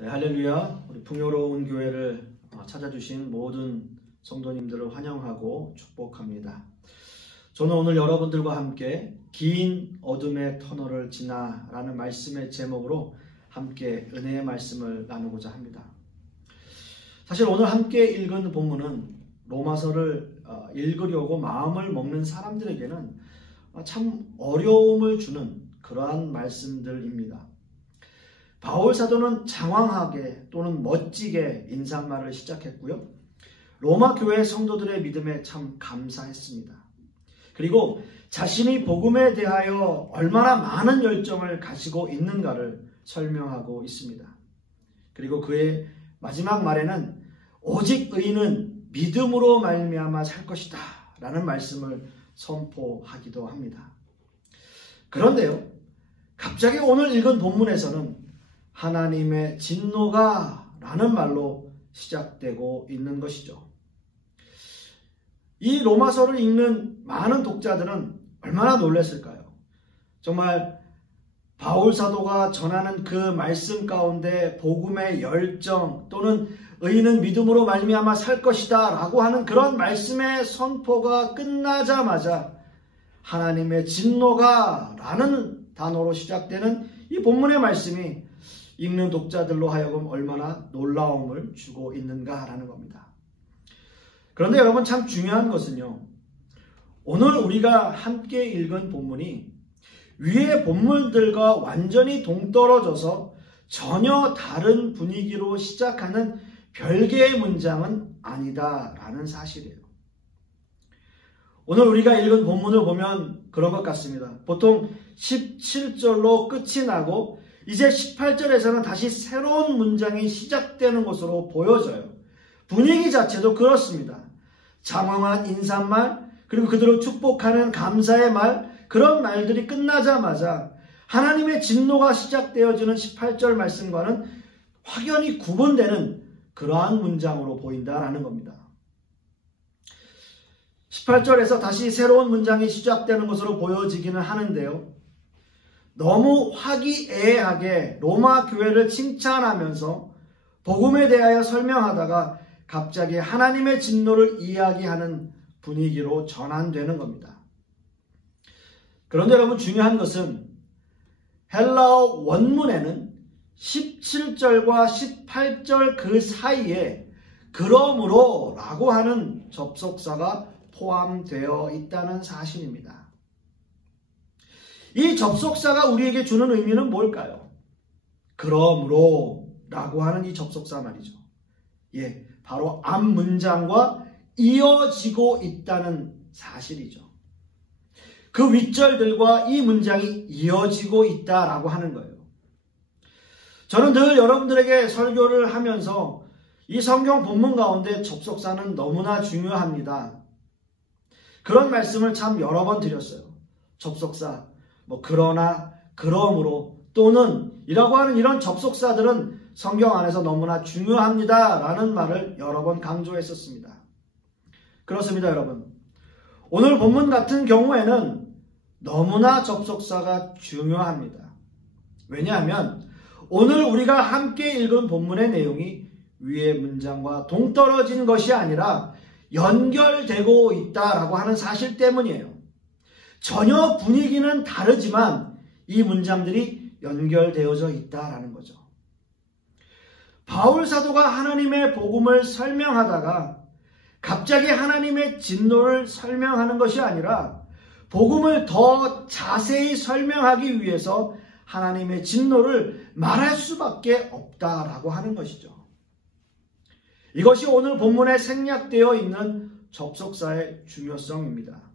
네, 할렐루야. 우리 풍요로운 교회를 찾아주신 모든 성도님들을 환영하고 축복합니다. 저는 오늘 여러분들과 함께 긴 어둠의 터널을 지나라는 말씀의 제목으로 함께 은혜의 말씀을 나누고자 합니다. 사실 오늘 함께 읽은 본문은 로마서를 읽으려고 마음을 먹는 사람들에게는 참 어려움을 주는 그러한 말씀들입니다. 바울 사도는 장황하게 또는 멋지게 인사말을 시작했고요. 로마 교회 성도들의 믿음에 참 감사했습니다. 그리고 자신이 복음에 대하여 얼마나 많은 열정을 가지고 있는가를 설명하고 있습니다. 그리고 그의 마지막 말에는 오직 의인은 믿음으로 말미암아 살 것이다 라는 말씀을 선포하기도 합니다. 그런데요, 갑자기 오늘 읽은 본문에서는 하나님의 진노가 라는 말로 시작되고 있는 것이죠. 이 로마서를 읽는 많은 독자들은 얼마나 놀랐을까요? 정말 바울 사도가 전하는 그 말씀 가운데 복음의 열정 또는 의인은 믿음으로 말미암아 살 것이다 라고 하는 그런 말씀의 선포가 끝나자마자 하나님의 진노가 라는 단어로 시작되는 이 본문의 말씀이 읽는 독자들로 하여금 얼마나 놀라움을 주고 있는가라는 겁니다. 그런데 여러분, 참 중요한 것은요, 오늘 우리가 함께 읽은 본문이 위의 본문들과 완전히 동떨어져서 전혀 다른 분위기로 시작하는 별개의 문장은 아니다라는 사실이에요. 오늘 우리가 읽은 본문을 보면 그런 것 같습니다. 보통 17절로 끝이 나고 이제 18절에서는 다시 새로운 문장이 시작되는 것으로 보여져요. 분위기 자체도 그렇습니다. 장황한 인사말, 그리고 그들을 축복하는 감사의 말, 그런 말들이 끝나자마자 하나님의 진노가 시작되어지는 18절 말씀과는 확연히 구분되는 그러한 문장으로 보인다라는 겁니다. 18절에서 다시 새로운 문장이 시작되는 것으로 보여지기는 하는데요. 너무 화기애애하게 로마 교회를 칭찬하면서 복음에 대하여 설명하다가 갑자기 하나님의 진노를 이야기하는 분위기로 전환되는 겁니다. 그런데 여러분, 중요한 것은 헬라어 원문에는 17절과 18절 그 사이에 그러므로 라고 하는 접속사가 포함되어 있다는 사실입니다. 이 접속사가 우리에게 주는 의미는 뭘까요? 그러므로 라고 하는 이 접속사 말이죠. 예, 바로 앞 문장과 이어지고 있다는 사실이죠. 그 윗절들과 이 문장이 이어지고 있다라고 하는 거예요. 저는 늘 여러분들에게 설교를 하면서 이 성경 본문 가운데 접속사는 너무나 중요합니다. 그런 말씀을 참 여러 번 드렸어요. 접속사, 그러나, 그러므로, 또는 이라고 하는 이런 접속사들은 성경 안에서 너무나 중요합니다 라는 말을 여러 번 강조했었습니다. 그렇습니다, 여러분. 오늘 본문 같은 경우에는 너무나 접속사가 중요합니다. 왜냐하면 오늘 우리가 함께 읽은 본문의 내용이 위의 문장과 동떨어진 것이 아니라 연결되고 있다라고 하는 사실 때문이에요. 전혀 분위기는 다르지만 이 문장들이 연결되어져 있다라는 거죠. 바울 사도가 하나님의 복음을 설명하다가 갑자기 하나님의 진노를 설명하는 것이 아니라 복음을 더 자세히 설명하기 위해서 하나님의 진노를 말할 수밖에 없다라고 하는 것이죠. 이것이 오늘 본문에 생략되어 있는 접속사의 중요성입니다.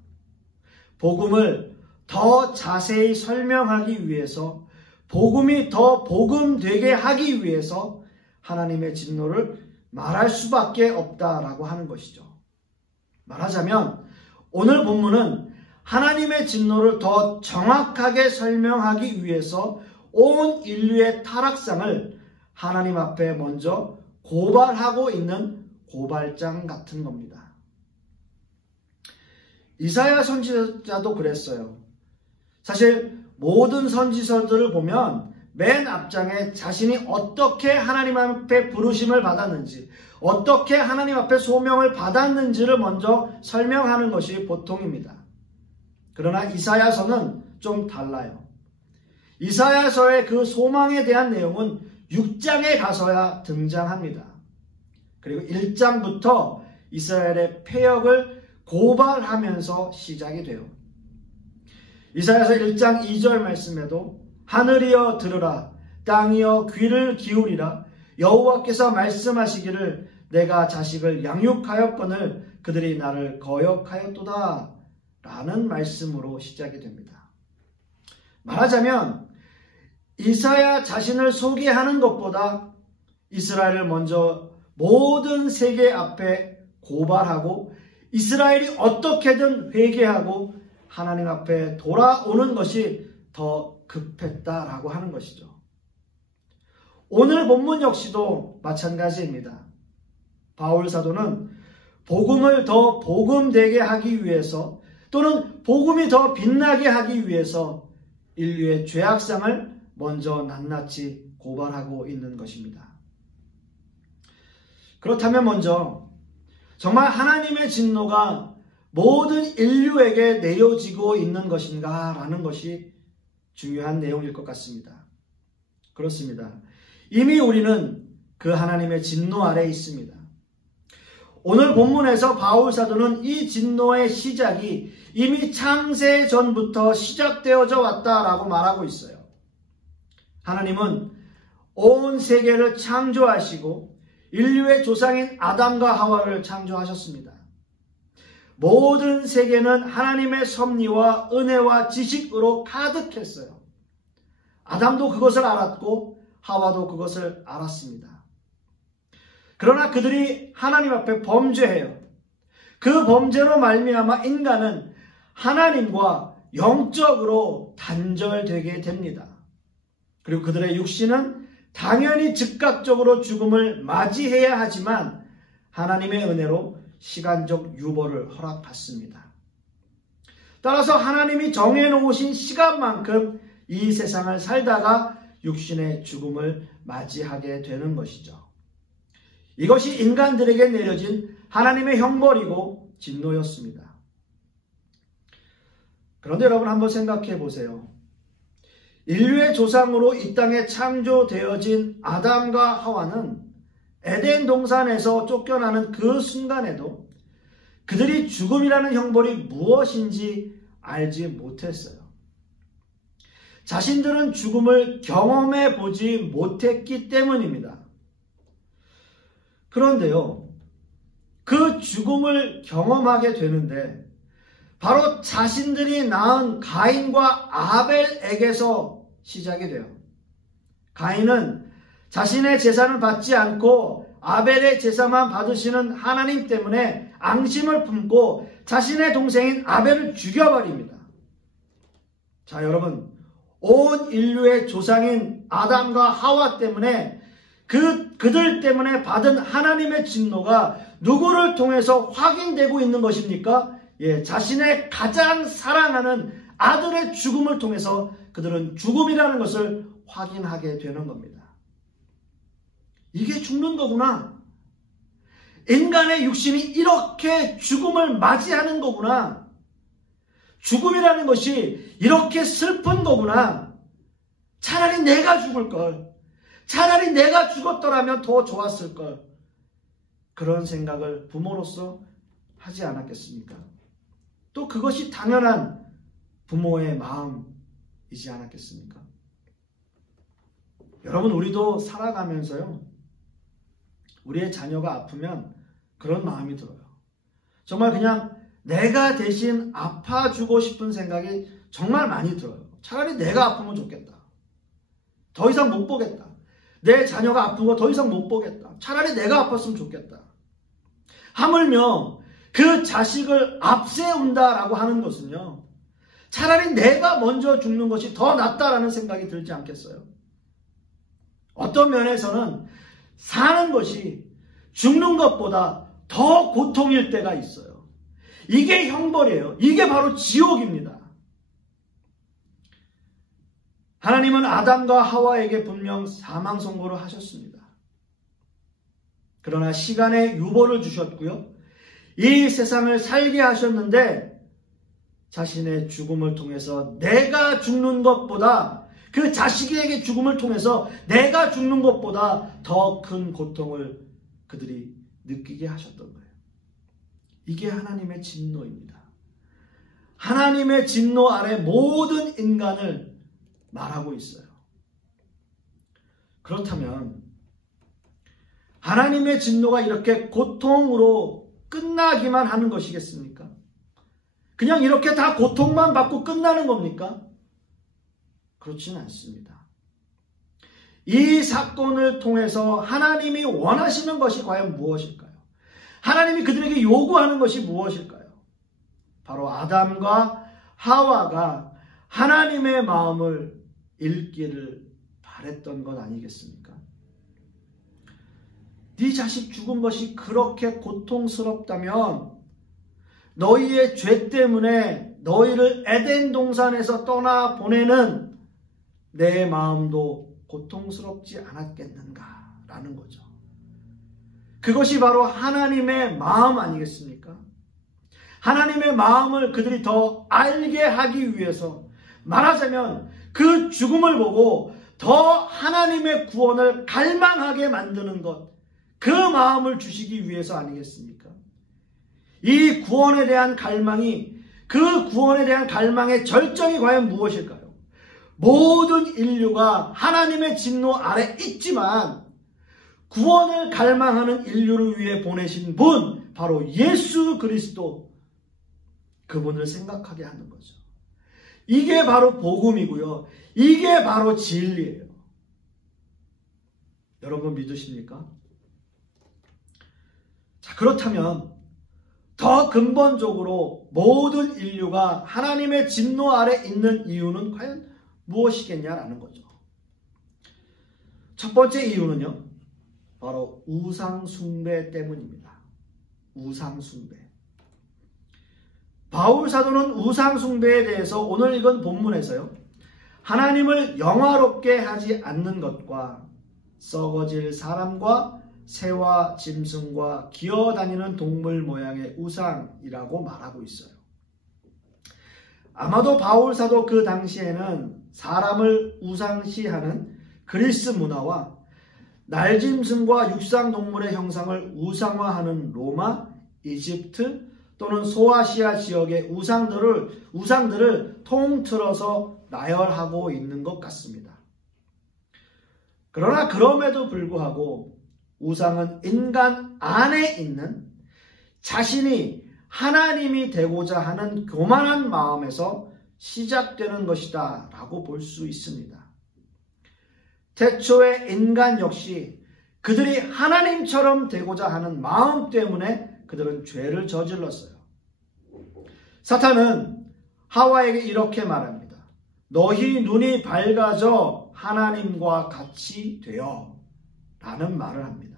복음을 더 자세히 설명하기 위해서, 복음이 더 복음되게 하기 위해서 하나님의 진노를 말할 수밖에 없다라고 하는 것이죠. 말하자면 오늘 본문은 하나님의 진노를 더 정확하게 설명하기 위해서 온 인류의 타락상을 하나님 앞에 먼저 고발하고 있는 고발장 같은 겁니다. 이사야 선지자도 그랬어요. 사실 모든 선지서들을 보면 맨 앞장에 자신이 어떻게 하나님 앞에 부르심을 받았는지, 어떻게 하나님 앞에 소명을 받았는지를 먼저 설명하는 것이 보통입니다. 그러나 이사야서는 좀 달라요. 이사야서의 그 소망에 대한 내용은 6장에 가서야 등장합니다. 그리고 1장부터 이스라엘의 패역을 고발하면서 시작이 돼요. 이사야서 1장 2절 말씀에도 하늘이여 들으라, 땅이여 귀를 기울이라, 여호와께서 말씀하시기를 내가 자식을 양육하였거늘 그들이 나를 거역하였도다 라는 말씀으로 시작이 됩니다. 말하자면 이사야 자신을 소개하는 것보다 이스라엘을 먼저 모든 세계 앞에 고발하고 이스라엘이 어떻게든 회개하고 하나님 앞에 돌아오는 것이 더 급했다라고 하는 것이죠. 오늘 본문 역시도 마찬가지입니다. 바울 사도는 복음을 더 복음되게 하기 위해서 또는 복음이 더 빛나게 하기 위해서 인류의 죄악상을 먼저 낱낱이 고발하고 있는 것입니다. 그렇다면 먼저 정말 하나님의 진노가 모든 인류에게 내려지고 있는 것인가 라는 것이 중요한 내용일 것 같습니다. 그렇습니다. 이미 우리는 그 하나님의 진노 아래에 있습니다. 오늘 본문에서 바울 사도는 이 진노의 시작이 이미 창세 전부터 시작되어져 왔다라고 말하고 있어요. 하나님은 온 세계를 창조하시고 인류의 조상인 아담과 하와를 창조하셨습니다. 모든 세계는 하나님의 섭리와 은혜와 지식으로 가득했어요. 아담도 그것을 알았고 하와도 그것을 알았습니다. 그러나 그들이 하나님 앞에 범죄해요. 그 범죄로 말미암아 인간은 하나님과 영적으로 단절되게 됩니다. 그리고 그들의 육신은 당연히 즉각적으로 죽음을 맞이해야 하지만 하나님의 은혜로 시간적 유보를 허락받습니다. 따라서 하나님이 정해놓으신 시간만큼 이 세상을 살다가 육신의 죽음을 맞이하게 되는 것이죠. 이것이 인간들에게 내려진 하나님의 형벌이고 진노였습니다. 그런데 여러분 한번 생각해 보세요. 인류의 조상으로 이 땅에 창조되어진 아담과 하와는 에덴 동산에서 쫓겨나는 그 순간에도 그들이 죽음이라는 형벌이 무엇인지 알지 못했어요. 자신들은 죽음을 경험해 보지 못했기 때문입니다. 그런데요, 그 죽음을 경험하게 되는데 바로 자신들이 낳은 가인과 아벨에게서 시작이 돼요. 가인은 자신의 제사를 받지 않고 아벨의 제사만 받으시는 하나님 때문에 앙심을 품고 자신의 동생인 아벨을 죽여버립니다. 자, 여러분, 온 인류의 조상인 아담과 하와 때문에 그들 때문에 받은 하나님의 진노가 누구를 통해서 확인되고 있는 것입니까? 자신의 가장 사랑하는 아들의 죽음을 통해서 그들은 죽음이라는 것을 확인하게 되는 겁니다. 이게 죽는 거구나. 인간의 육신이 이렇게 죽음을 맞이하는 거구나. 죽음이라는 것이 이렇게 슬픈 거구나. 차라리 내가 죽을 걸. 차라리 내가 죽었더라면 더 좋았을 걸. 그런 생각을 부모로서 하지 않았겠습니까? 또 그것이 당연한 부모의 마음이지 않았겠습니까? 여러분, 우리도 살아가면서요, 우리의 자녀가 아프면 그런 마음이 들어요. 정말 그냥 내가 대신 아파주고 싶은 생각이 정말 많이 들어요. 차라리 내가 아프면 좋겠다. 더 이상 못 보겠다. 내 자녀가 아픈 거 더 이상 못 보겠다. 차라리 내가 아팠으면 좋겠다. 하물며 그 자식을 앞세운다라고 하는 것은요, 차라리 내가 먼저 죽는 것이 더 낫다라는 생각이 들지 않겠어요? 어떤 면에서는 사는 것이 죽는 것보다 더 고통일 때가 있어요. 이게 형벌이에요. 이게 바로 지옥입니다. 하나님은 아담과 하와에게 분명 사망 선고를 하셨습니다. 그러나 시간의 유보를 주셨고요. 이 세상을 살게 하셨는데 자신의 죽음을 통해서 내가 죽는 것보다, 그 자식에게 죽음을 통해서 내가 죽는 것보다 더 큰 고통을 그들이 느끼게 하셨던 거예요. 이게 하나님의 진노입니다. 하나님의 진노 아래 모든 인간을 말하고 있어요. 그렇다면 하나님의 진노가 이렇게 고통으로 끝나기만 하는 것이겠습니까? 그냥 이렇게 다 고통만 받고 끝나는 겁니까? 그렇지는 않습니다. 이 사건을 통해서 하나님이 원하시는 것이 과연 무엇일까요? 하나님이 그들에게 요구하는 것이 무엇일까요? 바로 아담과 하와가 하나님의 마음을 읽기를 바랬던 것 아니겠습니까? 네 자식 죽은 것이 그렇게 고통스럽다면 너희의 죄 때문에 너희를 에덴 동산에서 떠나보내는 내 마음도 고통스럽지 않았겠는가라는 거죠. 그것이 바로 하나님의 마음 아니겠습니까? 하나님의 마음을 그들이 더 알게 하기 위해서, 말하자면 그 죽음을 보고 더 하나님의 구원을 갈망하게 만드는 것, 그 마음을 주시기 위해서 아니겠습니까? 이 구원에 대한 갈망이, 그 구원에 대한 갈망의 절정이 과연 무엇일까요? 모든 인류가 하나님의 진노 아래 있지만 구원을 갈망하는 인류를 위해 보내신 분, 바로 예수 그리스도, 그분을 생각하게 하는 거죠. 이게 바로 복음이고요. 이게 바로 진리예요. 여러분 믿으십니까? 자, 그렇다면 더 근본적으로 모든 인류가 하나님의 진노 아래 있는 이유는 과연 무엇이겠냐라는 거죠. 첫 번째 이유는요, 바로 우상 숭배 때문입니다. 우상 숭배. 바울 사도는 우상 숭배에 대해서 오늘 읽은 본문에서요, 하나님을 영화롭게 하지 않는 것과 썩어질 사람과 새와 짐승과 기어다니는 동물 모양의 우상이라고 말하고 있어요. 아마도 바울 사도 그 당시에는 사람을 우상시하는 그리스 문화와 날짐승과 육상동물의 형상을 우상화하는 로마, 이집트 또는 소아시아 지역의 우상들을 통틀어서 나열하고 있는 것 같습니다. 그러나 그럼에도 불구하고 우상은 인간 안에 있는 자신이 하나님이 되고자 하는 교만한 마음에서 시작되는 것이다 라고 볼 수 있습니다. 태초의 인간 역시 그들이 하나님처럼 되고자 하는 마음 때문에 그들은 죄를 저질렀어요. 사탄은 하와에게 이렇게 말합니다. 너희 눈이 밝아져 하나님과 같이 되어 라는 말을 합니다.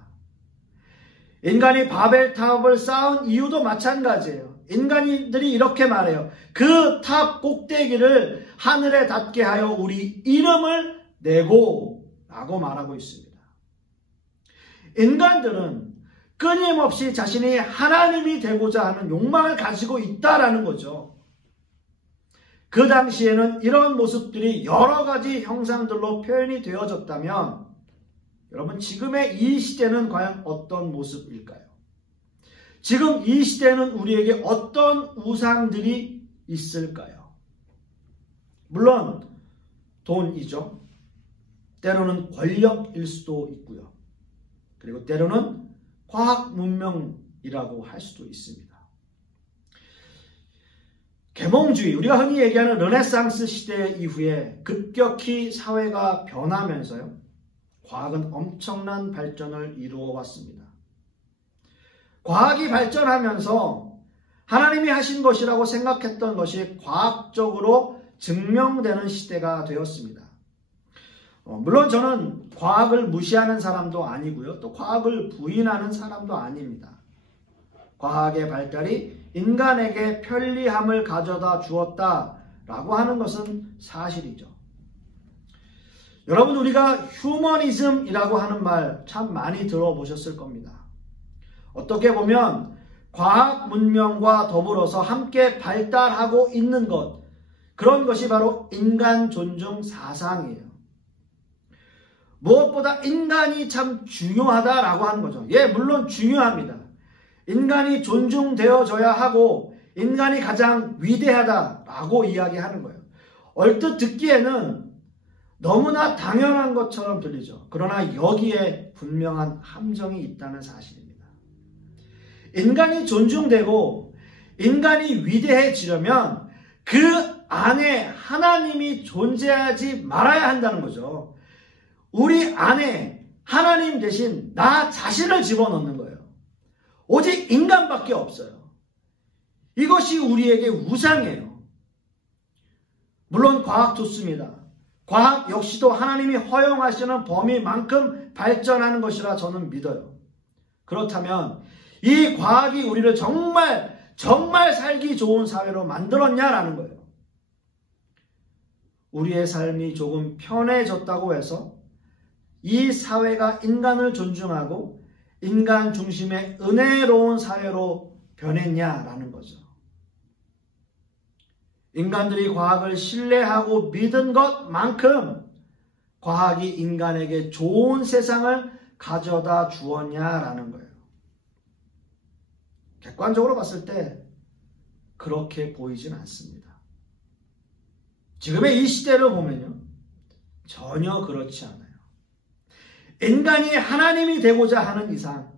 인간이 바벨탑을 쌓은 이유도 마찬가지예요. 인간들이 이렇게 말해요. 그 탑 꼭대기를 하늘에 닿게 하여 우리 이름을 내고 라고 말하고 있습니다. 인간들은 끊임없이 자신이 하나님이 되고자 하는 욕망을 가지고 있다라는 거죠. 그 당시에는 이런 모습들이 여러 가지 형상들로 표현이 되어졌다면 여러분, 지금의 이 시대는 과연 어떤 모습일까요? 지금 이 시대는 우리에게 어떤 우상들이 있을까요? 물론 돈이죠. 때로는 권력일 수도 있고요. 그리고 때로는 과학 문명이라고 할 수도 있습니다. 계몽주의, 우리가 흔히 얘기하는 르네상스 시대 이후에 급격히 사회가 변하면서요, 과학은 엄청난 발전을 이루어 왔습니다. 과학이 발전하면서 하나님이 하신 것이라고 생각했던 것이 과학적으로 증명되는 시대가 되었습니다. 물론 저는 과학을 무시하는 사람도 아니고요. 또 과학을 부인하는 사람도 아닙니다. 과학의 발달이 인간에게 편리함을 가져다 주었다라고 하는 것은 사실이죠. 여러분, 우리가 휴머니즘이라고 하는 말 참 많이 들어보셨을 겁니다. 어떻게 보면 과학 문명과 더불어서 함께 발달하고 있는 것, 그런 것이 바로 인간 존중 사상이에요. 무엇보다 인간이 참 중요하다라고 하는 거죠. 예, 물론 중요합니다. 인간이 존중되어져야 하고 인간이 가장 위대하다라고 이야기하는 거예요. 얼뜻 듣기에는 너무나 당연한 것처럼 들리죠. 그러나 여기에 분명한 함정이 있다는 사실입니다. 인간이 존중되고 인간이 위대해지려면 그 안에 하나님이 존재하지 말아야 한다는 거죠. 우리 안에 하나님 대신 나 자신을 집어넣는 거예요. 오직 인간밖에 없어요. 이것이 우리에게 우상이에요. 물론 과학 좋습니다. 과학 역시도 하나님이 허용하시는 범위만큼 발전하는 것이라 저는 믿어요. 그렇다면 이 과학이 우리를 정말 살기 좋은 사회로 만들었냐라는 거예요. 우리의 삶이 조금 편해졌다고 해서 이 사회가 인간을 존중하고 인간 중심의 은혜로운 사회로 변했냐라는 거죠. 인간들이 과학을 신뢰하고 믿은 것만큼 과학이 인간에게 좋은 세상을 가져다 주었냐라는 거예요. 객관적으로 봤을 때 그렇게 보이진 않습니다. 지금의 이 시대를 보면요, 전혀 그렇지 않아요. 인간이 하나님이 되고자 하는 이상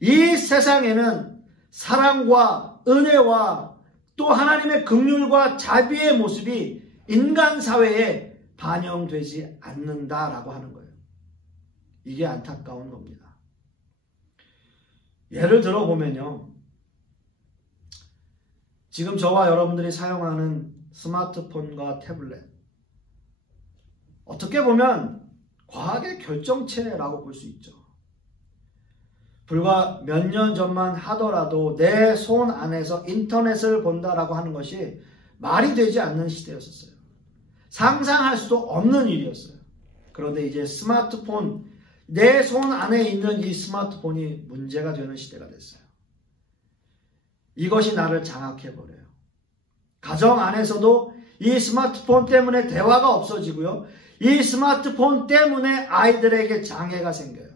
이 세상에는 사랑과 은혜와 또 하나님의 긍휼과 자비의 모습이 인간 사회에 반영되지 않는다라고 하는 거예요. 이게 안타까운 겁니다. 예를 들어 보면요, 지금 저와 여러분들이 사용하는 스마트폰과 태블릿, 어떻게 보면 과학의 결정체라고 볼 수 있죠. 불과 몇 년 전만 하더라도 내 손 안에서 인터넷을 본다라고 하는 것이 말이 되지 않는 시대였었어요. 상상할 수도 없는 일이었어요. 그런데 이제 스마트폰, 내 손 안에 있는 이 스마트폰이 문제가 되는 시대가 됐어요. 이것이 나를 장악해버려요. 가정 안에서도 이 스마트폰 때문에 대화가 없어지고요. 이 스마트폰 때문에 아이들에게 장애가 생겨요.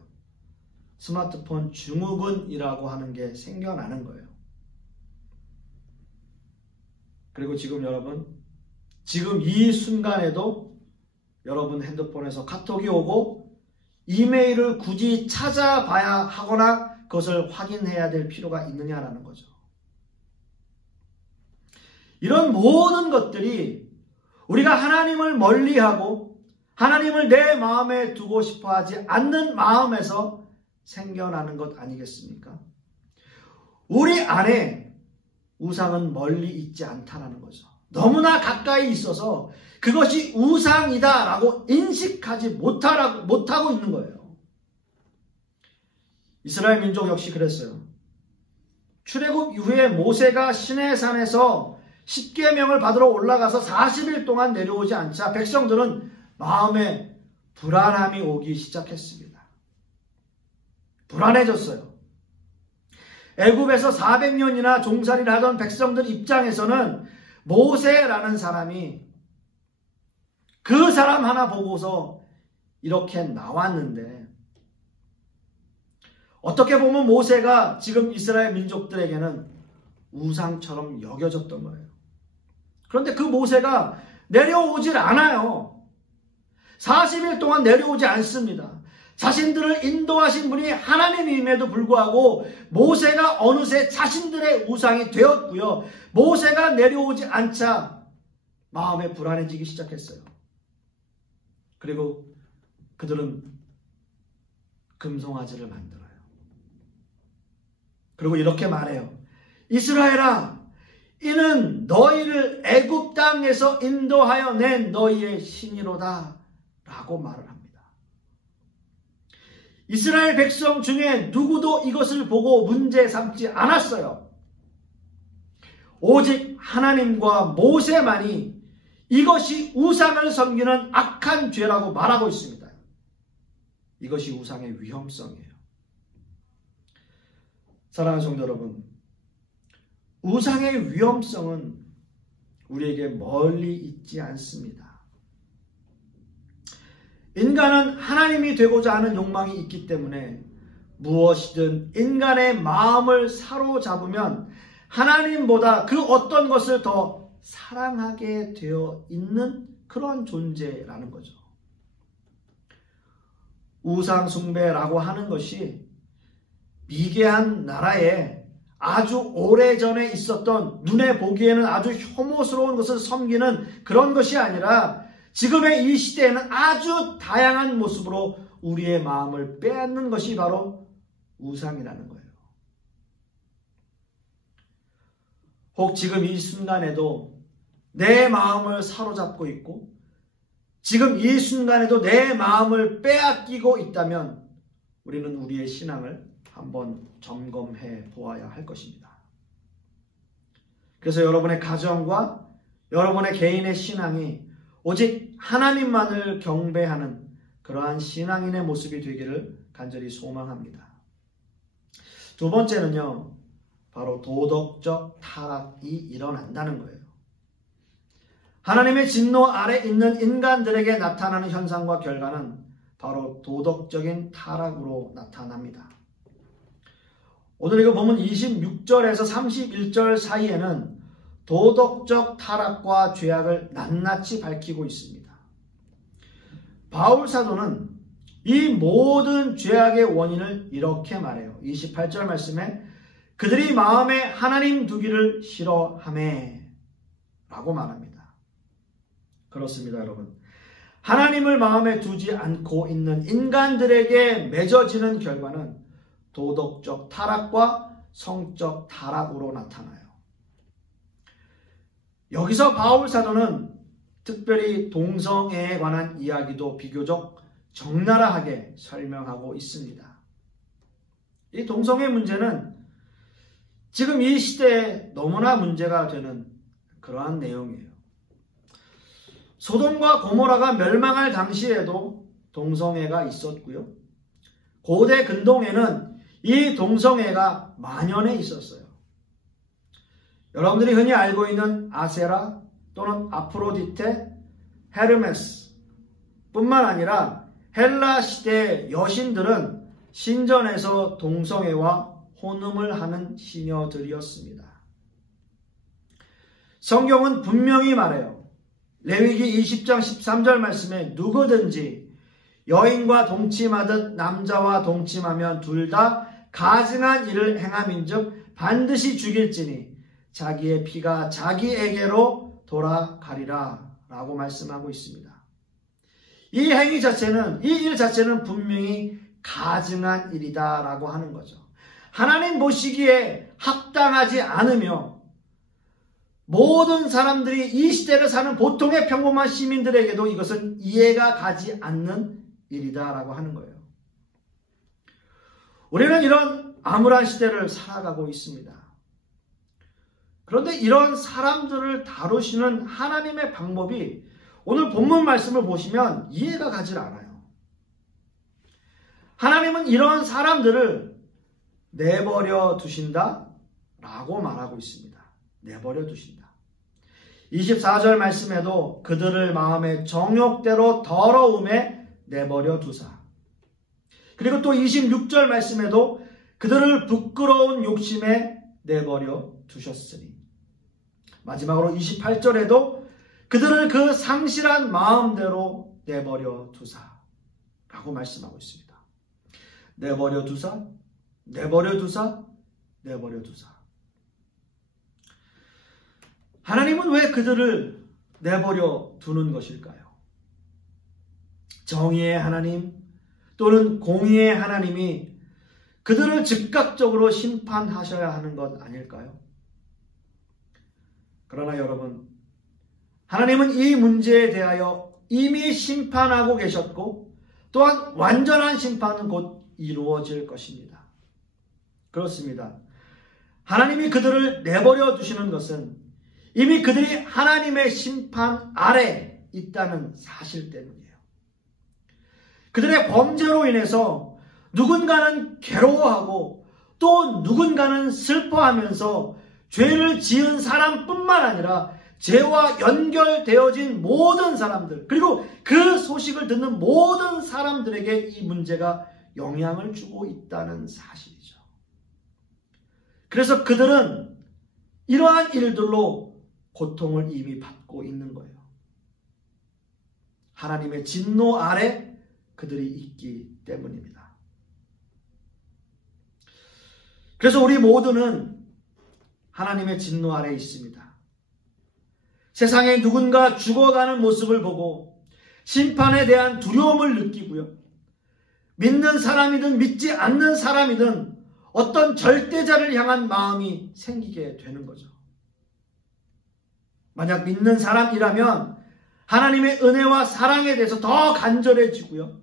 스마트폰 증후군이라고 하는 게 생겨나는 거예요. 그리고 지금 여러분, 지금 이 순간에도 여러분 핸드폰에서 카톡이 오고 이메일을 굳이 찾아봐야 하거나 그것을 확인해야 될 필요가 있느냐라는 거죠. 이런 모든 것들이 우리가 하나님을 멀리하고 하나님을 내 마음에 두고 싶어 하지 않는 마음에서 생겨나는 것 아니겠습니까? 우리 안에 우상은 멀리 있지 않다라는 거죠. 너무나 가까이 있어서 그것이 우상이다라고 인식하지 못하고 있는 거예요. 이스라엘 민족 역시 그랬어요. 출애굽 이후에 모세가 시내산에서 십계명을 받으러 올라가서 40일 동안 내려오지 않자 백성들은 마음에 불안함이 오기 시작했습니다. 불안해졌어요. 애굽에서 400년이나 종살이를 하던 백성들 입장에서는 모세라는 사람이 그 사람 하나 보고서 이렇게 나왔는데, 어떻게 보면 모세가 지금 이스라엘 민족들에게는 우상처럼 여겨졌던 거예요. 그런데 그 모세가 내려오질 않아요. 40일 동안 내려오지 않습니다. 자신들을 인도하신 분이 하나님임에도 불구하고 모세가 어느새 자신들의 우상이 되었고요. 모세가 내려오지 않자 마음에 불안해지기 시작했어요. 그리고 그들은 금송아지를 만들어요. 그리고 이렇게 말해요. 이스라엘아, 이는 너희를 애굽 땅에서 인도하여 낸 너희의 신이로다 라고 말을 합니다. 이스라엘 백성 중에 누구도 이것을 보고 문제 삼지 않았어요. 오직 하나님과 모세만이 이것이 우상을 섬기는 악한 죄라고 말하고 있습니다. 이것이 우상의 위험성이에요. 사랑하는 성도 여러분, 우상의 위험성은 우리에게 멀리 있지 않습니다. 인간은 하나님이 되고자 하는 욕망이 있기 때문에 무엇이든 인간의 마음을 사로잡으면 하나님보다 그 어떤 것을 더 사랑하게 되어 있는 그런 존재라는 거죠. 우상 숭배라고 하는 것이 미개한 나라에 아주 오래전에 있었던 눈에 보기에는 아주 혐오스러운 것을 섬기는 그런 것이 아니라 지금의 이 시대에는 아주 다양한 모습으로 우리의 마음을 빼앗는 것이 바로 우상이라는 거예요. 혹 지금 이 순간에도 내 마음을 사로잡고 있고 지금 이 순간에도 내 마음을 빼앗기고 있다면 우리는 우리의 신앙을 한번 점검해 보아야 할 것입니다. 그래서 여러분의 가정과 여러분의 개인의 신앙이 오직 하나님만을 경배하는 그러한 신앙인의 모습이 되기를 간절히 소망합니다. 두 번째는요, 바로 도덕적 타락이 일어난다는 거예요. 하나님의 진노 아래 있는 인간들에게 나타나는 현상과 결과는 바로 도덕적인 타락으로 나타납니다. 오늘 이거 보면 26절에서 31절 사이에는 도덕적 타락과 죄악을 낱낱이 밝히고 있습니다. 바울 사도는 이 모든 죄악의 원인을 이렇게 말해요. 28절 말씀에 그들이 마음에 하나님 두기를 싫어하매 라고 말합니다. 그렇습니다, 여러분. 하나님을 마음에 두지 않고 있는 인간들에게 맺어지는 결과는 도덕적 타락과 성적 타락으로 나타나요. 여기서 바울 사도는 특별히 동성애에 관한 이야기도 비교적 적나라하게 설명하고 있습니다. 이 동성애 문제는 지금 이 시대에 너무나 문제가 되는 그러한 내용이에요. 소돔과 고모라가 멸망할 당시에도 동성애가 있었고요. 고대 근동에는 이 동성애가 만연해 있었어요. 여러분들이 흔히 알고 있는 아세라 또는 아프로디테, 헤르메스 뿐만 아니라 헬라 시대 여신들은 신전에서 동성애와 혼음을 하는 시녀들이었습니다. 성경은 분명히 말해요. 레위기 20장 13절 말씀에 누구든지 여인과 동침하듯 남자와 동침하면 둘 다 가증한 일을 행함인즉 반드시 죽일지니 자기의 피가 자기에게로 돌아가리라 라고 말씀하고 있습니다. 이 행위 자체는, 이 일 자체는 분명히 가증한 일이다 라고 하는 거죠. 하나님 보시기에 합당하지 않으며 모든 사람들이 이 시대를 사는 보통의 평범한 시민들에게도 이것은 이해가 가지 않는 일이다 라고 하는 거예요. 우리는 이런 암울한 시대를 살아가고 있습니다. 그런데 이런 사람들을 다루시는 하나님의 방법이 오늘 본문 말씀을 보시면 이해가 가지 않아요. 하나님은 이런 사람들을 내버려 두신다 라고 말하고 있습니다. 내버려 두신다. 24절 말씀에도 그들을 마음의 정욕대로 더러움에 내버려 두사. 그리고 또 26절 말씀에도 그들을 부끄러운 욕심에 내버려 두셨으니. 마지막으로 28절에도 그들을 그 상실한 마음대로 내버려 두사 라고 말씀하고 있습니다. 내버려 두사, 내버려 두사, 내버려 두사. 하나님은 왜 그들을 내버려 두는 것일까요? 정의의 하나님 또는 공의의 하나님이 그들을 즉각적으로 심판하셔야 하는 것 아닐까요? 그러나 여러분, 하나님은 이 문제에 대하여 이미 심판하고 계셨고 또한 완전한 심판은 곧 이루어질 것입니다. 그렇습니다. 하나님이 그들을 내버려 두시는 것은 이미 그들이 하나님의 심판 아래 있다는 사실 때문이에요. 그들의 범죄로 인해서 누군가는 괴로워하고 또 누군가는 슬퍼하면서 죄를 지은 사람뿐만 아니라 죄와 연결되어진 모든 사람들, 그리고 그 소식을 듣는 모든 사람들에게 이 문제가 영향을 주고 있다는 사실이죠. 그래서 그들은 이러한 일들로 고통을 이미 받고 있는 거예요. 하나님의 진노 아래 그들이 있기 때문입니다. 그래서 우리 모두는 하나님의 진노 아래 있습니다. 세상에 누군가 죽어가는 모습을 보고 심판에 대한 두려움을 느끼고요. 믿는 사람이든 믿지 않는 사람이든 어떤 절대자를 향한 마음이 생기게 되는 거죠. 만약 믿는 사람이라면 하나님의 은혜와 사랑에 대해서 더 간절해지고요.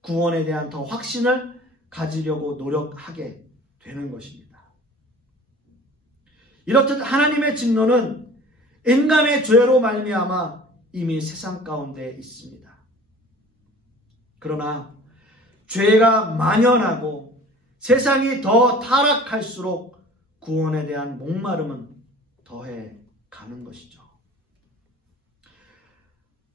구원에 대한 더 확신을 가지려고 노력하게 되는 것입니다. 이렇듯 하나님의 진노는 인간의 죄로 말미암아 이미 세상 가운데 있습니다. 그러나 죄가 만연하고 세상이 더 타락할수록 구원에 대한 목마름은 더해 가는 것이죠.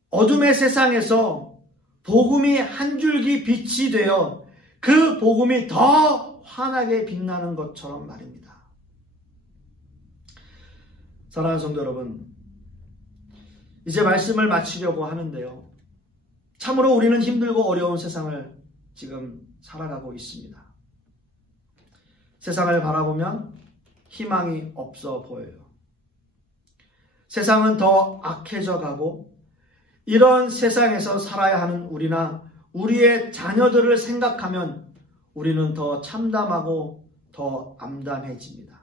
어둠의 세상에서 복음이 한 줄기 빛이 되어 그 복음이 더 환하게 빛나는 것처럼 말입니다. 사랑하는 성도 여러분, 이제 말씀을 마치려고 하는데요. 참으로 우리는 힘들고 어려운 세상을 지금 살아가고 있습니다. 세상을 바라보면 희망이 없어 보여요. 세상은 더 악해져 가고 이런 세상에서 살아야 하는 우리나 우리의 자녀들을 생각하면 우리는 더 참담하고 더 암담해집니다.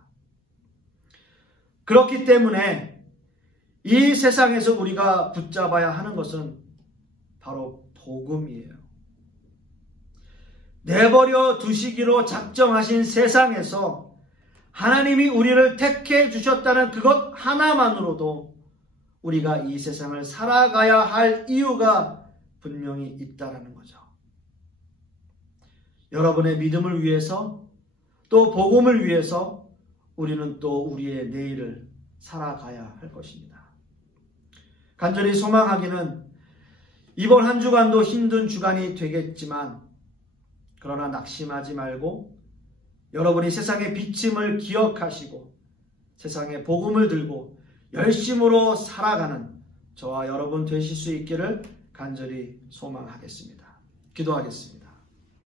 그렇기 때문에 이 세상에서 우리가 붙잡아야 하는 것은 바로 복음이에요. 내버려 두시기로 작정하신 세상에서 하나님이 우리를 택해 주셨다는 그것 하나만으로도 우리가 이 세상을 살아가야 할 이유가 분명히 있다는 거죠. 여러분의 믿음을 위해서 또 복음을 위해서 우리는 또 우리의 내일을 살아가야 할 것입니다. 간절히 소망하기는 이번 한 주간도 힘든 주간이 되겠지만 그러나 낙심하지 말고 여러분이 세상의 비침을 기억하시고 세상의 복음을 들고 열심으로 살아가는 저와 여러분 되실 수 있기를 간절히 소망하겠습니다. 기도하겠습니다.